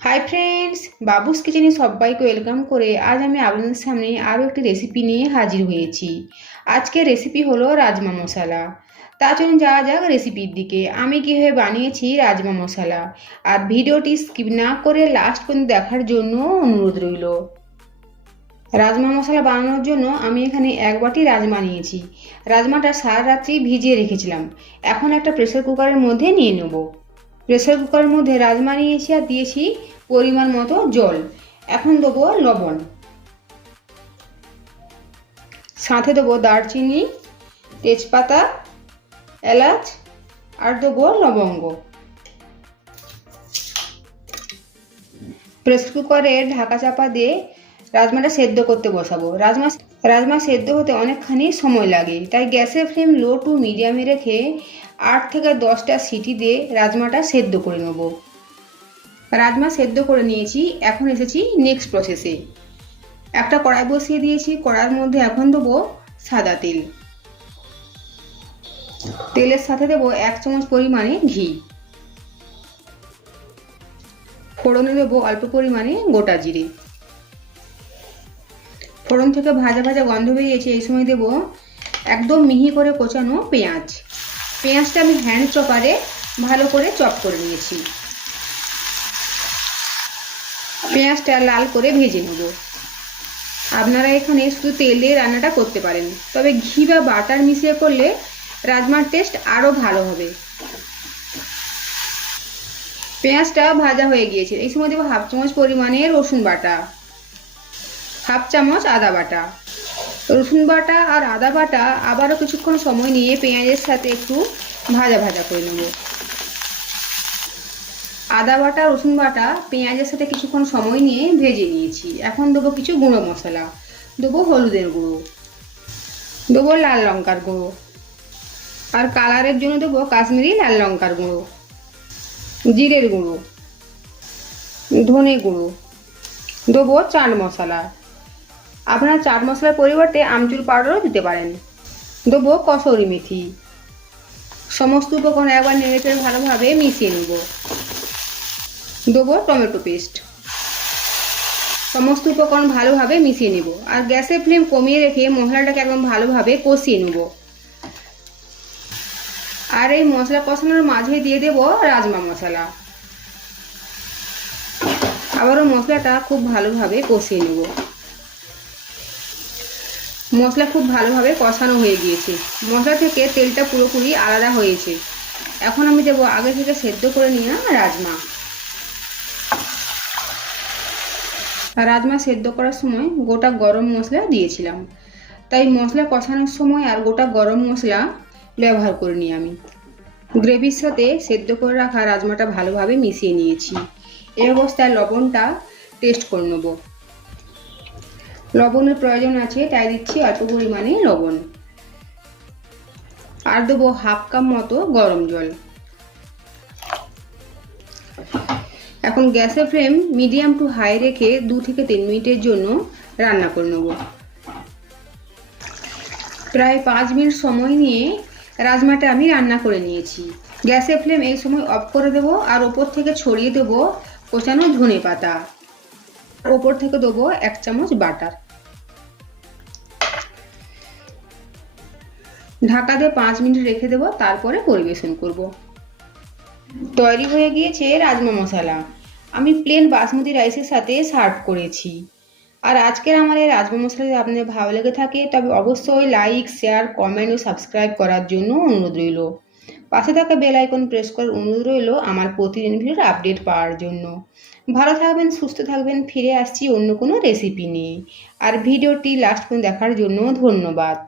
Hi friends, বাবুস কিচেনে সবাইকে welcome করে আজ আমি আপনাদের সামনে আরও একটি রেসিপি নিয়ে হাজির হয়েছি। আজকের রেসিপি হলো রাজমা মশলা। তার জন্য যাওয়া যাক রেসিপির দিকে। আমি কীভাবে বানিয়েছি রাজমা মশলা, আর ভিডিওটি স্কিপ না করে লাস্ট পর্যন্ত দেখার জন্য অনুরোধ রইল। রাজমা মশলা বানানোর জন্য আমি এখানে 1 বাটি রাজমা নিয়েছি। রাজমাটা সারা রাত্রি ভিজিয়ে রেখেছিলাম। এখন একটা প্রেসার কুকারের মধ্যে নিয়ে নেব। প্রেসার কুকারের মধ্যে রাজমা নিয়েছি আর দিয়েছি পরিমাণ মতো জল। এখন দেবো লবণ, সাথে দেবো দারচিনি, তেজপাতা, এলাচ আর দেবো লবঙ্গ। প্রেসার কুকারে ঢাকা চাপা দিয়ে রাজমাটা সেদ্ধ করতে বসাবো। রাজমা সেদ্ধ হতে অনেকখানি সময় লাগে, তাই গ্যাসের ফ্লেম লো টু মিডিয়ামে রেখে 8 থেকে 10টা সিটি দিয়ে রাজমাটা সেদ্ধ করে নেব। রাজমা সেদ্ধ করে নিয়েছি। এখন এসেছি নেক্সট প্রসেসে। একটা কড়াই বসিয়ে দিয়েছি। কড়াইয়ের মধ্যে এখন দেবো সাদা তেল। তেলের সাথে দেবো 1 চামচ পরিমাণে ঘি। ফোড়নে দেবো অল্প পরিমাণে গোটা জিরে। ফোড়ন থেকে ভাজা ভাজা গন্ধ বেরিয়েছে, এই সময় দেবো একদম মিহি করে কোচানো পেঁয়াজ। পেঁয়াজটা আমি হ্যান্ড চপারে ভালো করে চপ করে নিয়েছি। পেঁয়াজটা লাল করে ভেজে নেব। আপনারা এখানে শুধু তেল দিয়ে রান্নাটা করতে পারেন, তবে ঘি বা বাটার মিশিয়ে করলে রাজমার টেস্ট আরও ভালো হবে। পেঁয়াজটা ভাজা হয়ে গিয়েছে, এই সময় দেবো 1/2 চামচ পরিমাণে রসুন বাটা, 1/2 চামচ আদা বাটা। রসুন বাটা আর আদা বাটা আবারও কিছুক্ষণ সময় নিয়ে পেঁয়াজের সাথে একটু ভাজা ভাজা করে নেব। আদা বাটা রসুন বাটা পেঁয়াজের সাথে কিছুক্ষণ সময় নিয়ে ভেজে নিয়েছি। এখন দেবো কিছু গুঁড়ো মশলা। দেবো হলুদের গুঁড়ো, দেবো লাল লঙ্কার গুঁড়ো, আর কালারের জন্য দেবো কাশ্মীরি লাল লঙ্কার গুঁড়ো, জিরের গুঁড়ো, ধনে গুঁড়ো, দেবো চাট মশলা। আপনারা চাট মশলার পরিবর্তে আমচুর পাউডারও দিতে পারেন। দেবো কসুরি মেথি। সমস্ত উপকরণ একবার নেড়েচেড়ে ভালোভাবে মিশিয়ে নেব। দেবো টমেটো পেস্ট। সমস্ত উপকরণ ভালোভাবে মিশিয়ে নেব, আর গ্যাসের ফ্লেম কমিয়ে রেখে মশলাটাকে একদম ভালোভাবে কষিয়ে নেব। আর এই মশলা কষানোর মাঝে দিয়ে দেব রাজমা মশলা। আবারও মশলাটা খুব ভালোভাবে কষিয়ে নেব। মশলা খুব ভালোভাবে কষানো হয়ে গিয়েছে। মশলা থেকে তেলটা পুরোপুরি আলাদা হয়েছে। এখন আমি দেবো আগে থেকে সেদ্ধ করে নিয়ে রাজমা। রাজমা সেদ্ধ করার সময় গোটা গরম মশলা দিয়েছিলাম, তাই মশলা কষানোর সময় আর গোটা গরম মশলা ব্যবহার করিনি আমি। গ্রেভির সাথে সেদ্ধ করে রাখা রাজমাটা ভালোভাবে মিশিয়ে নিয়েছি। এই অবস্থায় লবণটা টেস্ট করে নেব। লবণের প্রয়োজন আছে, তাই দিচ্ছি অল্প পরিমাণে লবণ। আর দেবো 1/2 কাপ মতো গরম জল। এখন গ্যাসের ফ্লেম মিডিয়াম টু হাই রেখে 2 থেকে 3 মিনিটের জন্য রান্না করে নেব। প্রায় 5 মিনিট সময় নিয়ে রাজমাটা আমি রান্না করে নিয়েছি। গ্যাসের ফ্লেম এই সময় অফ করে দেবো, আর ওপর থেকে ছড়িয়ে দেবো কোচানো ধনে পাতা। ওপর থেকে দেবো 1 চামচ বাটার। ঢাকা দিয়ে 5 মিনিট রেখে দেবো, তারপরে পরিবেশন করব। তৈরি হয়ে গিয়েছে রাজমা মশলা। আমি প্লেন বাসমতি রাইসের সাথে সার্ভ করেছি। আর আজকের আমার এই রাজমা মশলা যদি আপনাদের ভালো লেগে থাকে, তবে অবশ্যই লাইক, শেয়ার, কমেন্ট ও সাবস্ক্রাইব করার জন্য অনুরোধ রইল। পাশে থাকা বেল আইকন প্রেস করার অনুরোধ রইল আমার প্রতিদিন ভিডিওর আপডেট পাওয়ার জন্য। ভালো থাকবেন, সুস্থ থাকবেন। ফিরে আসছি অন্য কোনো রেসিপি নিয়ে। আর ভিডিওটি লাস্ট পর্যন্ত দেখার জন্য ধন্যবাদ।